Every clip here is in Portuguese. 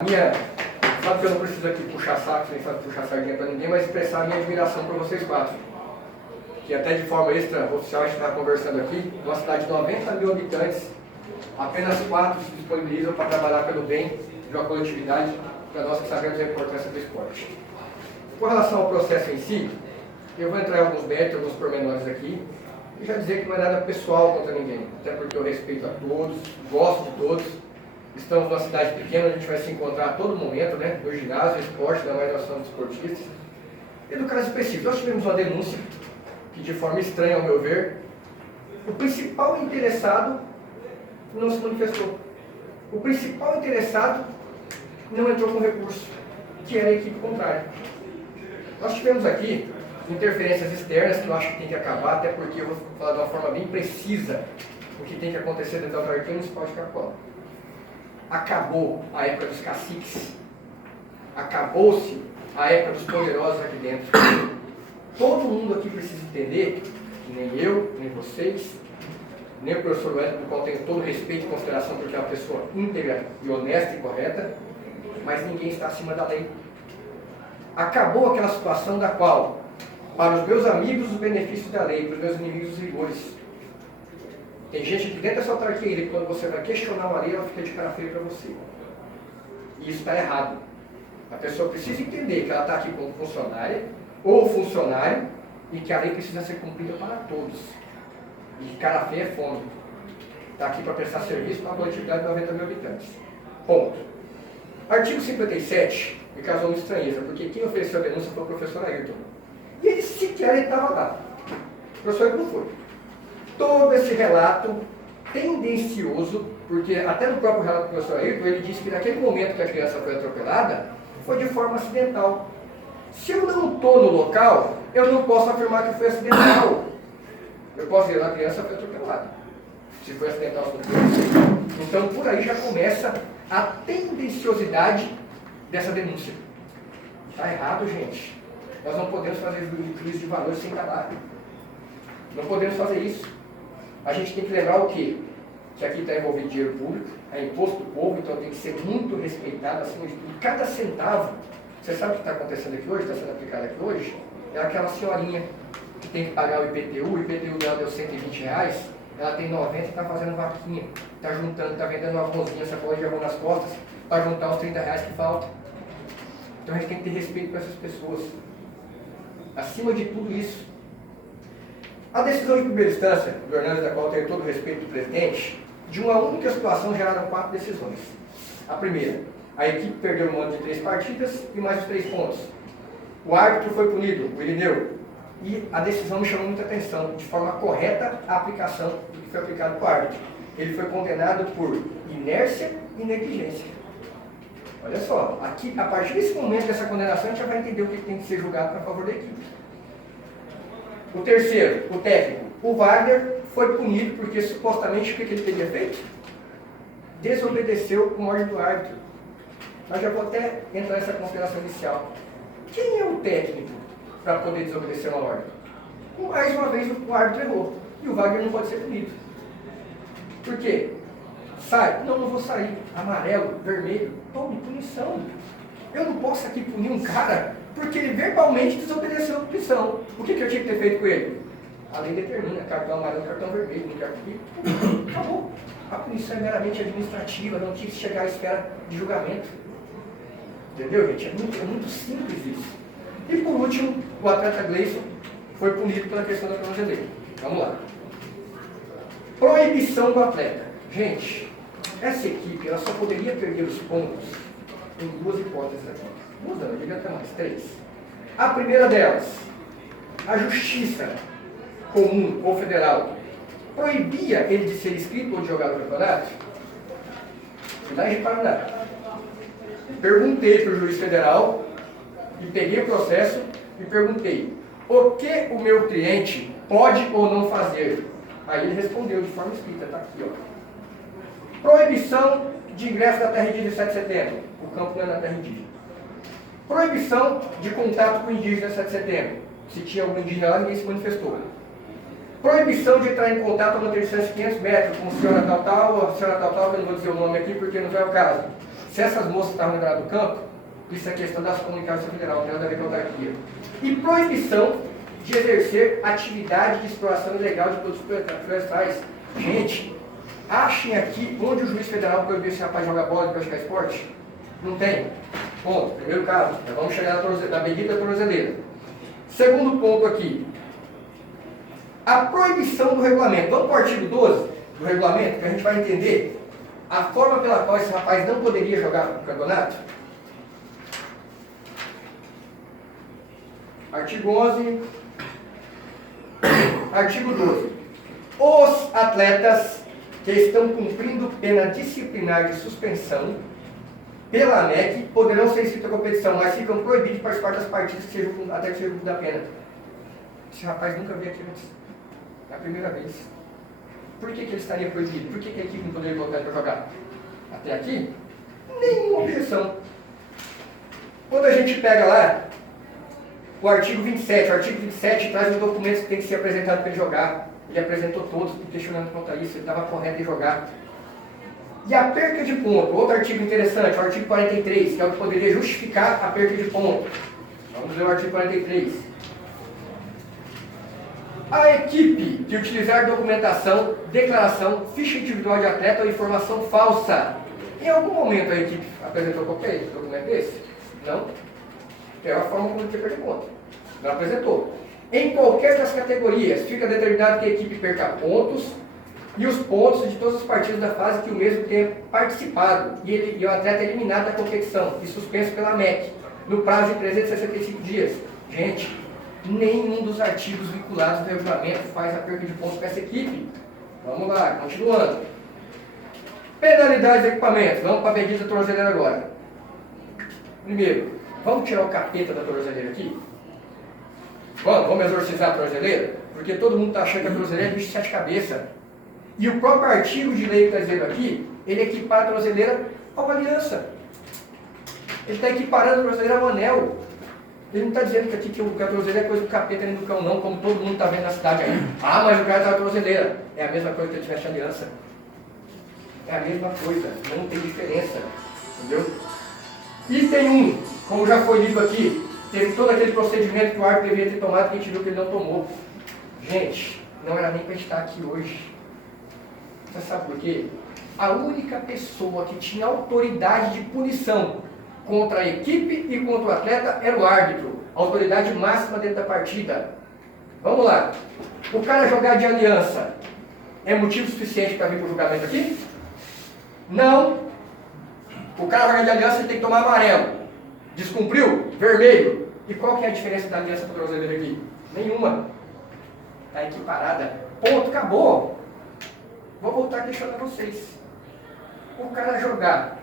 Sabe que eu não preciso aqui puxar saco, nem puxar sardinha para ninguém, mas expressar a minha admiração por vocês quatro. Que até de forma extra-oficial a gente está conversando aqui, numa cidade de 90 mil habitantes, apenas 4 se disponibilizam para trabalhar pelo bem de uma coletividade, para nós que sabemos a importância do esporte. Com relação ao processo em si, eu vou entrar em alguns méritos, alguns pormenores aqui, e já dizer que não é nada pessoal contra ninguém, até porque eu respeito a todos, gosto de todos. Estamos numa cidade pequena, a gente vai se encontrar a todo momento, né? No ginásio, esporte, na mais nós somos esportistas. E no caso específico, nós tivemos uma denúncia, que de forma estranha ao meu ver, o principal interessado não se manifestou. O principal interessado não entrou com recurso, que era a equipe contrária. Nós tivemos aqui interferências externas que eu acho que tem que acabar, até porque eu vou falar de uma forma bem precisa o que tem que acontecer dentro da autarquia municipal de Cacoal. Acabou a época dos caciques, acabou-se a época dos poderosos aqui dentro. Todo mundo aqui precisa entender, que nem eu, nem vocês, nem o professor Wellington, do qual tenho todo respeito e consideração porque é uma pessoa íntegra e honesta e correta, mas ninguém está acima da lei. Acabou aquela situação da qual, para os meus amigos, os benefícios da lei, para os meus inimigos, os rigores. Tem gente aqui dentro dessa autarquia que quando você vai questionar uma lei, ela fica de cara feia para você. E isso está errado. A pessoa precisa entender que ela está aqui como funcionária ou funcionário e que a lei precisa ser cumprida para todos. E que cara feia é fome. Está aqui para prestar serviço para uma coletividade de 90 mil habitantes. Ponto. Artigo 57 me causou uma estranheza, porque quem ofereceu a denúncia foi o professor Ayrton. E ele sequer estava lá. O professor Ayrton não foi. Todo esse relato tendencioso, porque até no próprio relato do professor Ayrton, ele disse que naquele momento que a criança foi atropelada, foi de forma acidental. Se eu não estou no local, eu não posso afirmar que foi acidental. Eu posso dizer que a criança foi atropelada. Se foi acidental, não foi. Então, por aí já começa a tendenciosidade dessa denúncia. Está errado, gente. Nós não podemos fazer juízo de valor sem estar. Não podemos fazer isso. A gente tem que lembrar o quê? Que aqui está envolvido dinheiro público, é imposto do povo, então tem que ser muito respeitado, acima de tudo. Cada centavo, você sabe o que está acontecendo aqui hoje, está sendo aplicado aqui hoje? É aquela senhorinha que tem que pagar o IPTU dela deu R$120, ela tem 90 e está fazendo vaquinha, está juntando, está vendendo uma arrozinha, sacola de arroz nas costas, para juntar os R$30 que faltam. Então a gente tem que ter respeito para essas pessoas. Acima de tudo isso. A decisão de primeira instância, governança da qual eu tenho todo o respeito do presidente, de uma única situação geraram 4 decisões. A primeira, a equipe perdeu o mando de 3 partidas e mais os 3 pontos. O árbitro foi punido, o Irineu, e a decisão me chamou muita atenção, de forma correta a aplicação do que foi aplicado para o árbitro. Ele foi condenado por inércia e negligência. Olha só, aqui, a partir desse momento dessa condenação, a gente já vai entender o que tem que ser julgado a favor da equipe. O terceiro, o técnico. O Wagner foi punido porque supostamente o que ele teria feito? Desobedeceu com ordem do árbitro. Mas já vou até entrar nessa consideração inicial. Quem é o técnico para poder desobedecer uma ordem? Mais uma vez o árbitro errou. E o Wagner não pode ser punido. Por quê? Sai? Não, não vou sair. Amarelo, vermelho, tome punição. Eu não posso aqui punir um cara porque ele verbalmente desobedeceu a punição. O que eu tinha que ter feito com ele? A lei determina, cartão amarelo, cartão vermelho, não quer punir. Acabou. A punição é meramente administrativa, não tinha que chegar à esfera de julgamento. Entendeu, gente? É muito simples isso. E por último, o atleta Gleison foi punido pela questão da tornozeleira. Vamos lá. Proibição do atleta. Gente, essa equipe ela só poderia perder os pontos em 2 hipóteses aqui. 2 não, devia ter mais, 3. A primeira delas, a justiça comum ou federal proibia ele de ser inscrito ou de jogar no campeonato? Fui lá em Paraná. Perguntei para o juiz federal e peguei o processo e perguntei o que o meu cliente pode ou não fazer. Aí ele respondeu de forma escrita, está aqui, ó. Proibição de ingresso da terra indígena 7 de setembro. O campo não é na terra indígena. Proibição de contato com indígena 7 de setembro. Se tinha algum indígena lá, ninguém se manifestou. Proibição de entrar em contato a uma distância de 500 metros com a senhora tal, que eu não vou dizer o nome aqui porque não é o caso. Se essas moças estavam entrando no campo, isso é questão das comunicações federal, não tem nada a ver com a autarquia. E proibição de exercer atividade de exploração ilegal de produtos florestais. Gente, achem aqui onde o juiz federal proibiu esse rapaz de jogar bola e praticar esporte. Não tem. Ponto. Primeiro caso. Então vamos chegar na bendita tornozeleira. Segundo ponto aqui. A proibição do regulamento. Vamos para o artigo 12 do regulamento, que a gente vai entender a forma pela qual esse rapaz não poderia jogar no campeonato. Artigo 11. Artigo 12. Os atletas que estão cumprindo pena disciplinar de suspensão pela ANEC poderão ser inscritos à competição, mas ficam proibidos de participar das partidas até que seja cumprida a pena. Esse rapaz nunca veio aqui antes. É a primeira vez. Por que ele estaria proibido? Por que a equipe não poderia colocar ele para jogar? Até aqui, nenhuma objeção. Quando a gente pega lá o artigo 27 traz os documentos que tem que ser apresentado para ele jogar. Ele apresentou todos, questionando quanto a isso, ele estava correto em jogar. E a perca de ponto, outro artigo interessante, o artigo 43, que é o que poderia justificar a perca de ponto. Vamos ler o artigo 43. A equipe que utilizar documentação, declaração, ficha individual de atleta ou informação falsa. Em algum momento a equipe apresentou qualquer documento desse? Não. É a forma como ele tinha perdido ponto. Não apresentou. Em qualquer das categorias, fica determinado que a equipe perca pontos e os pontos de todas as partidas da fase que o mesmo tenha participado e o atleta é eliminado da competição e suspenso pela MEC no prazo de 365 dias. Gente, nenhum dos artigos vinculados no regulamento faz a perda de pontos para essa equipe. Vamos lá, continuando. Penalidades de equipamentos. Vamos para a bendita tornozeleira agora. Primeiro, vamos tirar o capeta da tornozeleira aqui? Vamos exorcizar a tornozeleira? Porque todo mundo está achando que a tornozeleira é bicho de sete cabeças. E o próprio artigo de lei que está dizendo aqui, ele equipara a tornozeleira a uma aliança. Ele está equiparando a tornozeleira ao anel. Ele não está dizendo que aqui que a tornozeleira é coisa do capeta nem do cão, não, como todo mundo está vendo na cidade aí. Ah, mas o cara está na tornozeleira. É a mesma coisa que ele tivesse aliança. É a mesma coisa, não tem diferença. Entendeu? Item 1, como já foi lido aqui, teve todo aquele procedimento que o árbitro deveria ter tomado, que a gente viu que ele não tomou. Gente, não era nem para estar aqui hoje. Você sabe por quê? A única pessoa que tinha autoridade de punição contra a equipe e contra o atleta era o árbitro. A autoridade máxima dentro da partida. Vamos lá. O cara jogar de aliança é motivo suficiente para vir para o julgamento aqui? Não. O cara jogar de aliança ele tem que tomar amarelo. Descumpriu? Vermelho. E qual que é a diferença da aliança para o tornozeleiro aqui? Nenhuma. Está equiparada. Ponto, acabou. Vou voltar a questionar vocês. O cara jogar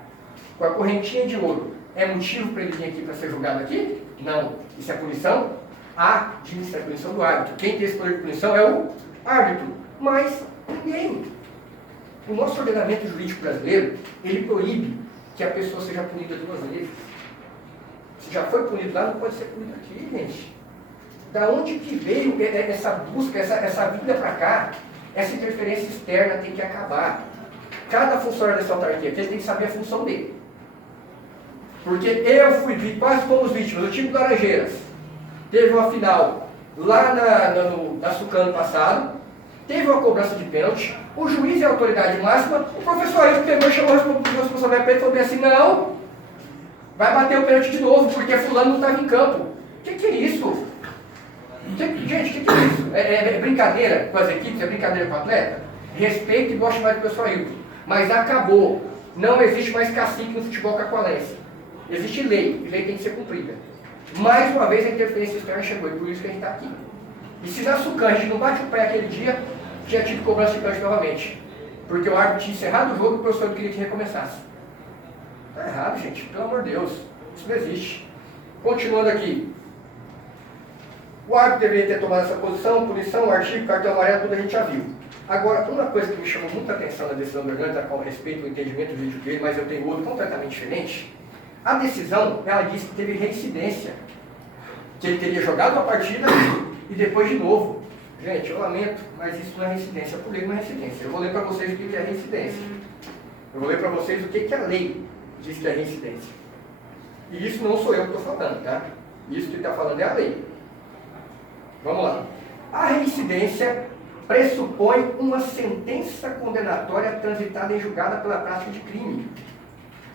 com a correntinha de ouro é motivo para ele vir aqui para ser julgado aqui? Não. Isso é punição? Isso é punição do árbitro. Quem tem esse poder de punição é o árbitro. Mas ninguém. O nosso ordenamento jurídico brasileiro, ele proíbe que a pessoa seja punida duas vezes. Se já foi punido lá, não pode ser punido aqui, gente. Da onde que veio essa busca, essa vinda para cá? Essa interferência externa tem que acabar. Cada funcionário dessa autarquia aqui tem que saber a função dele. Porque eu fui vítima, quase fomos vítimas. O time do Laranjeiras teve uma final lá na Sucano passado, teve uma cobrança de pênalti, o juiz é a autoridade máxima, o professor Ailton pegou e chamou o responsável para ele e falou assim, não, vai bater o pênalti de novo, porque fulano não estava em campo. O que é isso? Gente, o que é isso? É brincadeira com as equipes? É brincadeira com o atleta? Respeito e gosto mais do professor Ailton. Mas acabou. Não existe mais cacique no futebol cacoalense. Existe lei, e lei tem que ser cumprida. Mais uma vez a interferência externa chegou, e por isso que a gente está aqui. E se na Sucan a gente não bate o pé aquele dia, tinha tido cobrança de pênalti novamente. Porque o árbitro tinha encerrado o jogo e o professor não queria que recomeçasse. Está errado, gente, pelo amor de Deus. Isso não existe. Continuando aqui. O árbitro deveria ter tomado essa posição, punição, artigo, cartão amarelo, tudo a gente já viu. Agora, uma coisa que me chamou muita atenção na decisão do Hernandes, a qual respeito o entendimento do vídeo dele, mas eu tenho outro completamente diferente. A decisão, ela disse que teve reincidência. Que ele teria jogado a partida e depois de novo. Gente, eu lamento, mas isso não é reincidência. Por lei não é reincidência. Eu vou ler para vocês o que é reincidência. Eu vou ler para vocês o que a lei diz que é reincidência. E isso não sou eu que estou falando, tá? Isso que está falando é a lei. Vamos lá. A reincidência pressupõe uma sentença condenatória transitada em julgada pela prática de crime.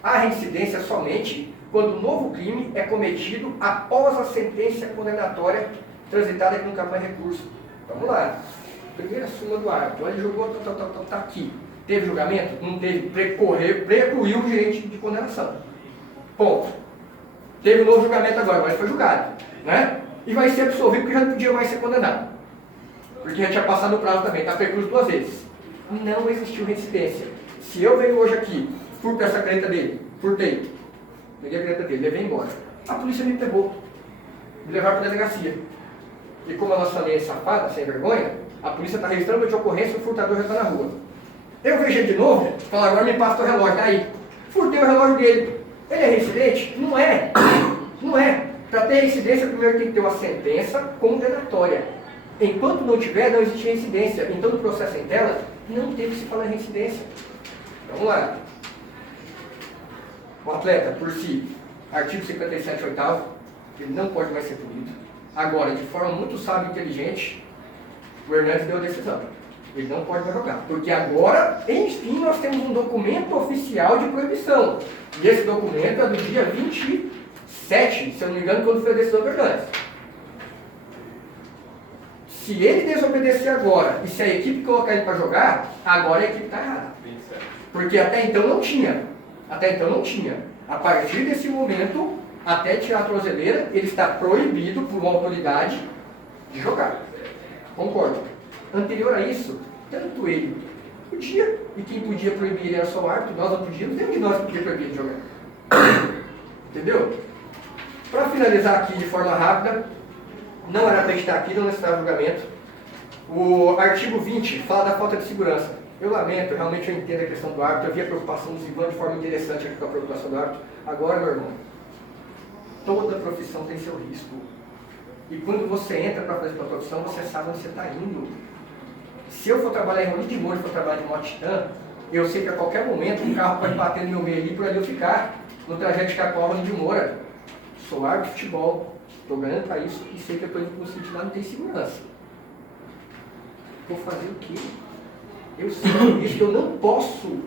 A reincidência somente quando o novo crime é cometido após a sentença condenatória transitada no campanha de recurso. Vamos lá. Primeira súmula do árbitro. Ele jogou, tá aqui. Teve julgamento? Não teve. Precluiu o direito de condenação. Ponto. Teve um novo julgamento agora foi julgado. Né? E vai ser absolvido porque já não podia mais ser condenado. Porque já tinha passado o prazo também. Está precluso 2 vezes. Não existiu reincidência. Se eu venho hoje aqui, furto essa caneta dele, furtei, peguei a caneta dele, levei embora. A polícia me pegou. Me levaram para a delegacia. E como a nossa lei é safada, sem vergonha, a polícia está registrando de ocorrência e o furtador já está na rua. Eu vejo ele de novo, falo, agora me passa o relógio, tá aí. Furtei o relógio dele. Ele é reincidente? Não é. Não é. Para ter reincidência, primeiro tem que ter uma sentença condenatória. Enquanto não tiver, não existe reincidência. Então, no processo em tela, não tem que se falar em reincidência. Vamos lá. O atleta, por si, artigo 57, 8º, ele não pode mais ser punido. Agora, de forma muito sábia e inteligente, o Hernandes deu a decisão. Ele não pode mais jogar. Porque agora, enfim, nós temos um documento oficial de proibição. E esse documento é do dia 27, se eu não me engano, quando foi a decisão do Hernandes. Se ele desobedecer agora, e se a equipe colocar ele para jogar, agora a equipe está errada. Porque até então não tinha. Até então não tinha. A partir desse momento, até tirar a tornozeleira, ele está proibido por uma autoridade de jogar. Concordo. Anterior a isso, tanto ele podia, e quem podia proibir ele era só o árbitro, nós não podíamos, nenhum de nós podia proibir ele de jogar. Entendeu? Para finalizar aqui de forma rápida, não era para estar aqui, não necessitava julgamento. O artigo 20 fala da falta de segurança. Eu lamento, realmente eu entendo a questão do árbitro, eu vi a preocupação do Zivan de forma interessante aqui com a preocupação do árbitro. Agora, meu irmão, toda profissão tem seu risco. E quando você entra para fazer sua profissão, você sabe onde você está indo. Se eu for trabalhar em Rolim de Moura, for trabalhar de moto Titã, eu sei que a qualquer momento um carro pode bater no meu meio ali, por ali eu ficar no trajeto de Cacoal, Rolim de Moura. Sou árbitro de futebol, estou ganhando para isso e sei que eu estou indo para um sítio lá, não tem segurança. Vou fazer o quê? Eu sei isso, que eu não posso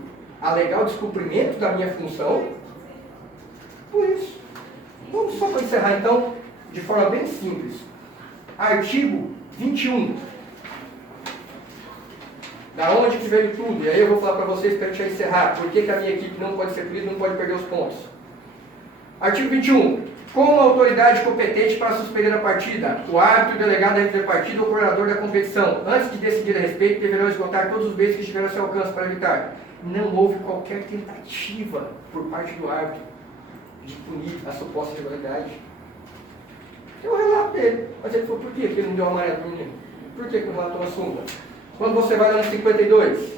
alegar o descumprimento da minha função por isso. Vamos só para encerrar então, de forma bem simples. Artigo 21. Da onde que veio tudo? E aí eu vou falar para vocês para a gente encerrar. Por que a minha equipe não pode ser punida, não pode perder os pontos. Artigo 21. Como autoridade competente para suspender a partida, o árbitro, o delegado da partida ou o coordenador da competição, antes de decidir a respeito, deverão esgotar todos os meios que estiverem ao seu alcance para evitar. Não houve qualquer tentativa por parte do árbitro de punir a suposta irregularidade. Tem o relato dele. Mas ele falou, por que ele não deu amarelo para o menino? Por que não relatou a súmula? Quando você vai lá no 52,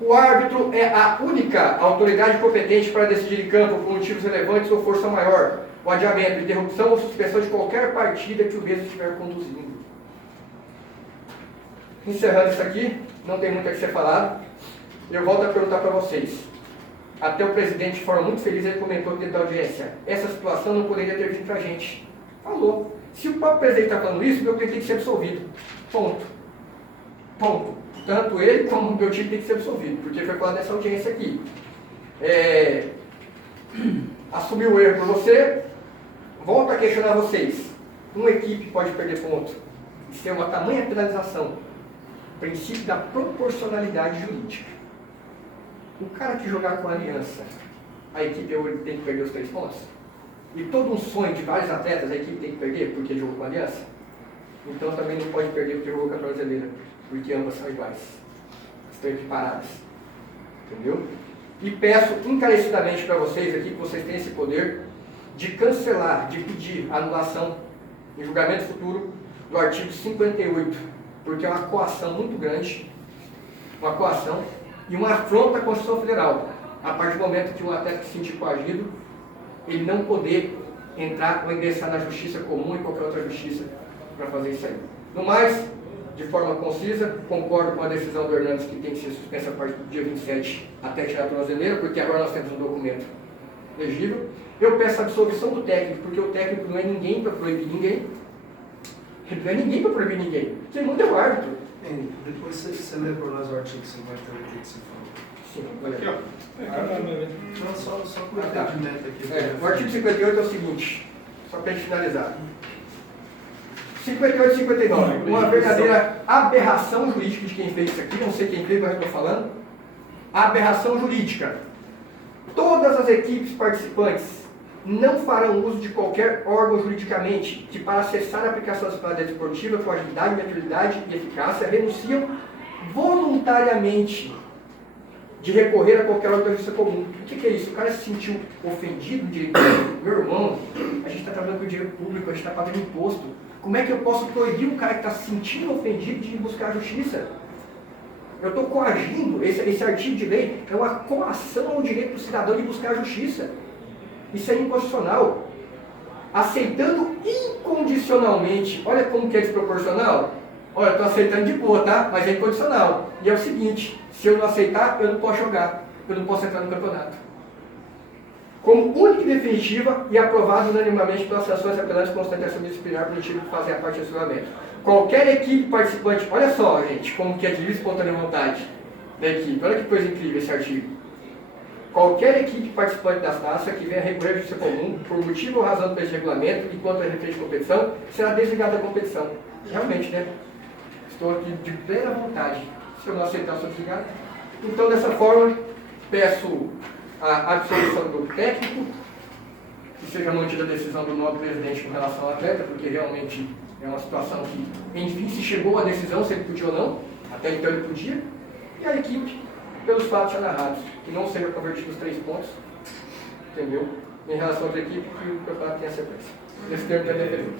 o árbitro é a única autoridade competente para decidir em campo por motivos relevantes ou força maior, o adiamento, interrupção ou suspensão de qualquer partida que o mesmo estiver conduzindo. Encerrando isso aqui, não tem muito a que ser falado, eu volto a perguntar para vocês. Até o presidente, de forma muito feliz, ele comentou dentro da audiência, essa situação não poderia ter vindo para a gente. Falou. Se o próprio presidente está falando isso, meu cliente tem que ser absolvido. Ponto. Ponto. Tanto ele como o meu time tem que ser absolvido, porque foi falado nessa audiência aqui. Assumiu o erro por você, volto a questionar vocês. Uma equipe pode perder ponto. Isso é uma tamanha penalização. Princípio da proporcionalidade jurídica. O cara que jogar com a aliança, a equipe tem que perder os 3 pontos? E todo um sonho de vários atletas, a equipe tem que perder porque jogou com a aliança? Então também não pode perder porque jogou com a brasileira, porque ambas são iguais. Estão equiparadas. Entendeu? E peço encarecidamente para vocês aqui que vocês tenham esse poder de cancelar, de pedir anulação em julgamento futuro do artigo 58, porque é uma coação muito grande, uma coação e uma afronta à Constituição Federal. A partir do momento que um atleta se sentir coagido, ele não poder entrar ou ingressar na justiça comum e qualquer outra justiça para fazer isso aí. No mais, de forma concisa, concordo com a decisão do Hernandes que tem que ser suspensa a partir do dia 27 até tirar a tornozeleira, porque agora nós temos um documento legível. Eu peço a absolvição do técnico, porque o técnico não é ninguém para proibir ninguém. Ele não é ninguém para proibir ninguém. Quem manda é o árbitro. Depois você lê por nós o artigo que você vai ter o que você falou. Sim, olha aqui, ó. Não, só por entendimento aqui. O artigo 58 é o seguinte, só para a gente finalizar. 58 e 59, uma verdadeira aberração jurídica de quem fez isso aqui, não sei quem fez, mas eu estou falando. Aberração jurídica. Todas as equipes participantes não farão uso de qualquer órgão juridicamente que, para acessar a aplicação da disciplina desportiva com agilidade, maturidade e eficácia, renunciam voluntariamente de recorrer a qualquer órgão da justiça comum. O que é isso? O cara se sentiu ofendido de meu irmão, a gente está trabalhando com dinheiro público, a gente está pagando imposto. Como é que eu posso proibir um cara que está se sentindo ofendido de ir buscar a justiça? Eu estou coagindo, esse artigo de lei é uma coação ao direito do cidadão de buscar a justiça. Isso é inconstitucional. Aceitando incondicionalmente, olha como que é desproporcional. Olha, eu estou aceitando de boa, tá? Mas é incondicional. E é o seguinte, se eu não aceitar, eu não posso jogar. Eu não posso entrar no campeonato. Como única e definitiva e aprovado unanimamente pelas sanções apelantes constantes ação disciplinar permitido de fazer a parte do julgamento. Qualquer equipe participante, olha só, gente, como que é de livre e espontânea vontade da equipe. Olha que coisa incrível esse artigo. Qualquer equipe participante das taças que venha recorrer à justiça comum, por motivo ou razão do presente regulamento, enquanto é referente à competição, será desligada da competição. Realmente, né? Estou aqui de plena vontade. Se eu não aceitar, sou desligado. Então, dessa forma, peço a absolvição do grupo técnico, que seja mantida a decisão do novo presidente com relação ao atleta, porque realmente é uma situação que, enfim, se chegou à decisão se ele podia ou não, até então ele podia, e a equipe, pelos fatos já narrados, que não sejam convertidos os 3 pontos, entendeu? Em relação à outra equipe, que o campeonato tenha sequência. Nesse termo, tem a defesa.